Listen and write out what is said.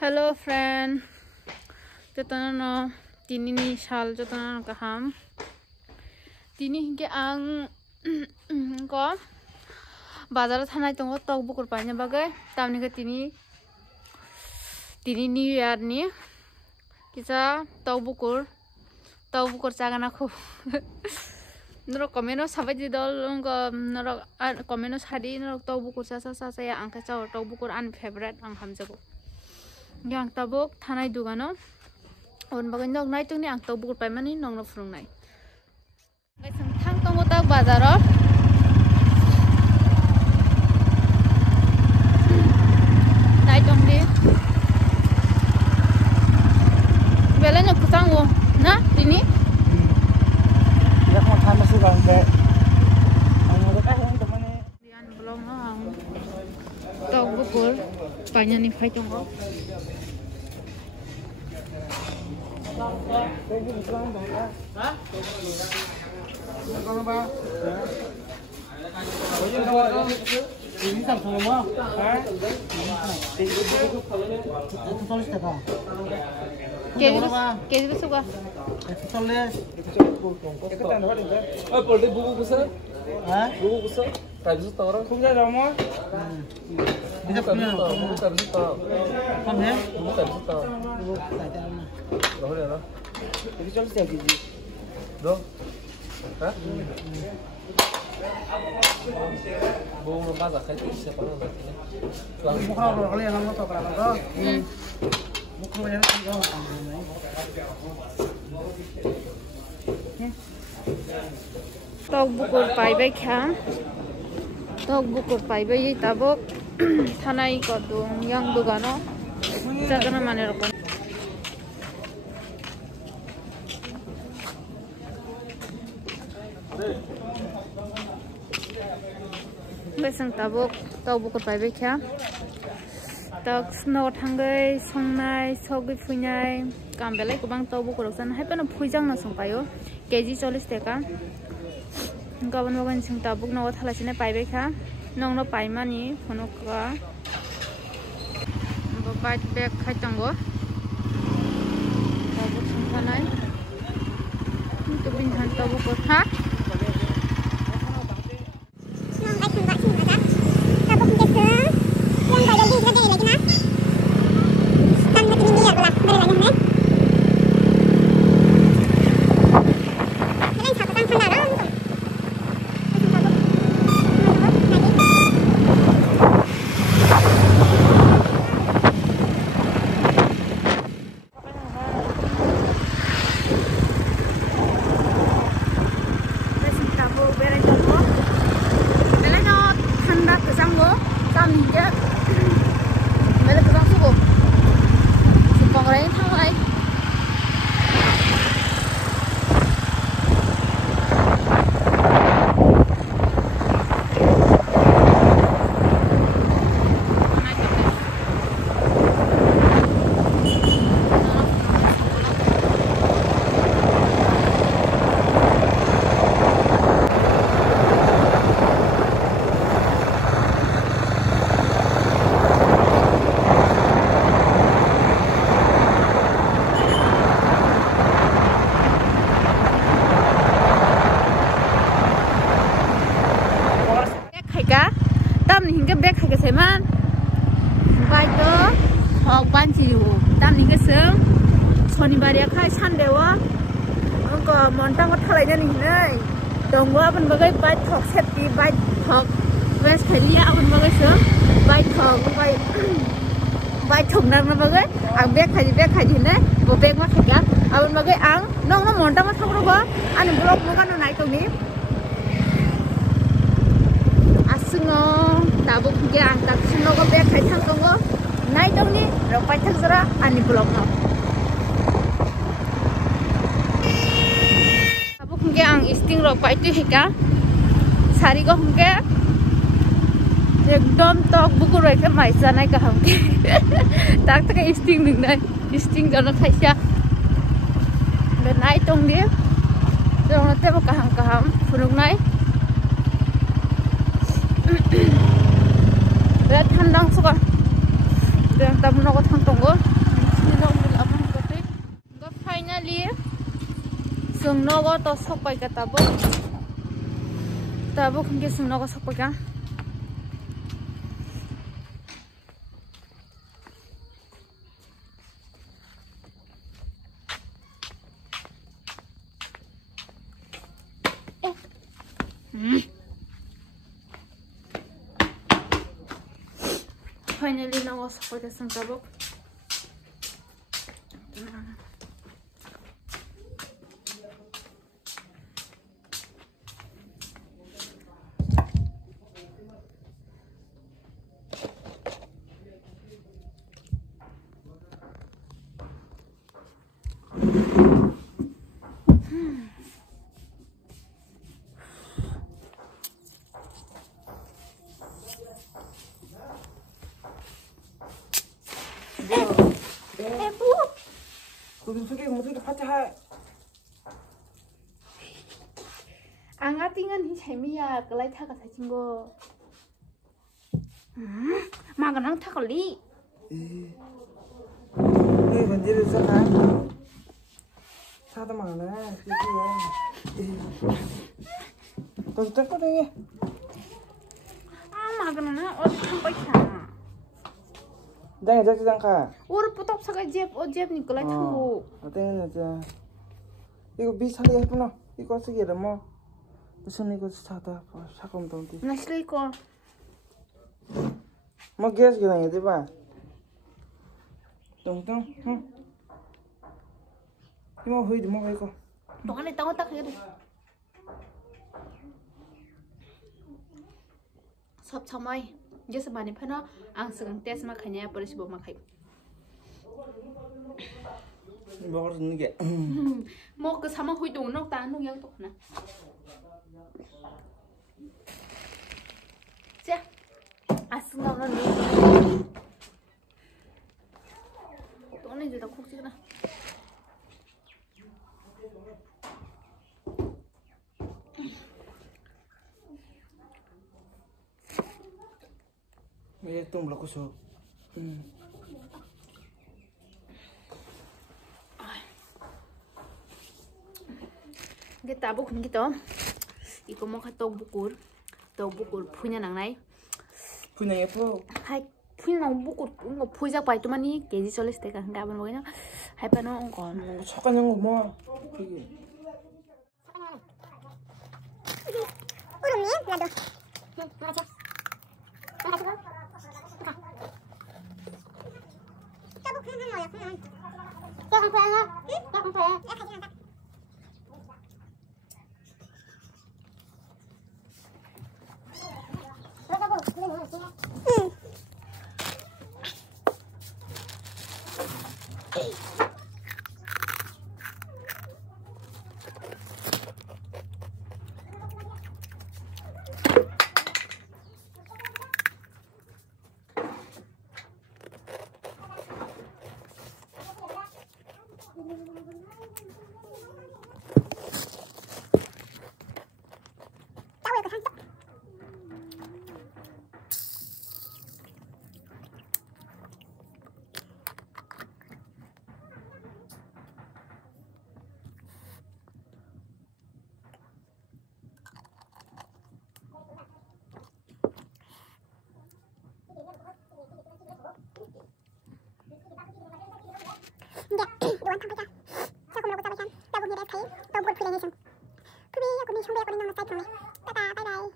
Hello friend, jotana no tini ni sal jotana no kaham. Tini hingke ang ko bazar thanai tongo tok bukur paina bagai tamni ke tini New Year ni kita tok bukur jagana ko. Noro komeno sabai di dol ngo noro komeno sadi noro tok bukur sa ya angka caw tok bukur an favorite ang hamjago. Yang tabuk thanai dugano on bagai nog nai tungni ang tok bukur paimani nog no furung nai. Ngai thang tongo tak bazaro nai tongdi belanya kutango na ini ya mau than masih bang be ang ada yang temani dian belum ang tok bukur paimani phai tongo Kalau ba? Ini tak semua. Tulis taka. Keji besuka. Tulis. Ikutan hari ini. Oh, polisi buku kusah. Hah? Buku kusah. Tapi itu orang. Kumja lama. Bisa punya. Buku tapi itu. Kamu ya? Buku tapi itu. Buku tak ada. Rahul ya lah. Ini tulis ya gigi. Do. Hah? Buku lepas akan siapa orang nanti. Buku kalau yang kamu tahu kalau buku yang kamu tok bukur paibai kham tok bukur paibai tabok thanai ko dung yang dugano jagana mane rokon besang tabok tok bukur paibai kham tok snow thangai songnai sogui phuinai kambelai kubang tok bukur san haipano phuijang na songpayo keji 40 taka gaban bagan sing tabuk no thalasine paibai kha nong no paimani phono ka bo bite bag khai tango tabuk sing thanai to bin han tabuk ko tha bek khai ke seman bai to hok ban chi u tam ni ke seng shonibar ya khai sande wa ko montang ko thalai na ni nei dongwa ban bagai bai thok seti bai thok west khalia ban bagai seng bai thok bai thok na bagai ang bek khai di nei bo bek ma thaka abon bagai ang nong no montang ko thok ro ba ani blog mo kan nai to ni asungo tabuk ge ang tak suno ko bek khai thang tongo nai tong ni ro pai thak jara ani blog no tabuk ge ang sting ro pai tu hika sari go ge एकदम tok bukur rai ke mai sanai ka ham ke tak tak sting ding nai sting jana khaisa le nai tong ni jong na te ba ka ham phunuk nai berat handang suka yang tamu nak tang tonggo Sungnogo to sokpai ka tabo. Tabo kungke sungnogo sokpai ka. Finally, now I'll support the sungtabok. Angatingan hi chemiya kelai thaka sachingo. Maganang thakali. Ini banjir sana. Satu mana? Kau tak ada ni? Maganang odi thampai tha. Jangan jadi jangka. Ur putop saga jeb ni kelai thango. Atenya aja. Iku bisa lihat pun, iku asik ya mo. Pesan iku sata, sakom tonti. Nasli ko. Mau gas gila ya, tiba. Tong. Ini mau hui, mau hui ko. Dokan ni tango tak yari. Sob chamai. Jasa bani phana ang segang tes makanya polisi bawa makai. Bakar ni ke? Mau ke sama hui dong nok ta nung yang tok na. Cia. Asung na ni. Tok ni jeda khok sik na. Ini tung blok so. Kita tabuk ni kita. Iko mau katok bukur punya nang nai. Punya apa? Hai punya nang bukur ngo puja pai tu mani keji 40 teka enggak ban bagainya. Hai pano ngkon. Sakan yang mau. Pergi. Urumnya lado. Macam. Macam apa? Tabuk kan mau ya. Jangan pernah. Jangan pernah. Doan sampai kah? Saya mau sampai kan? Tahu dia kayak tahu buat pilihnya sih. Tapi aku ni sampai aku ni nama saya kami. Bye bye.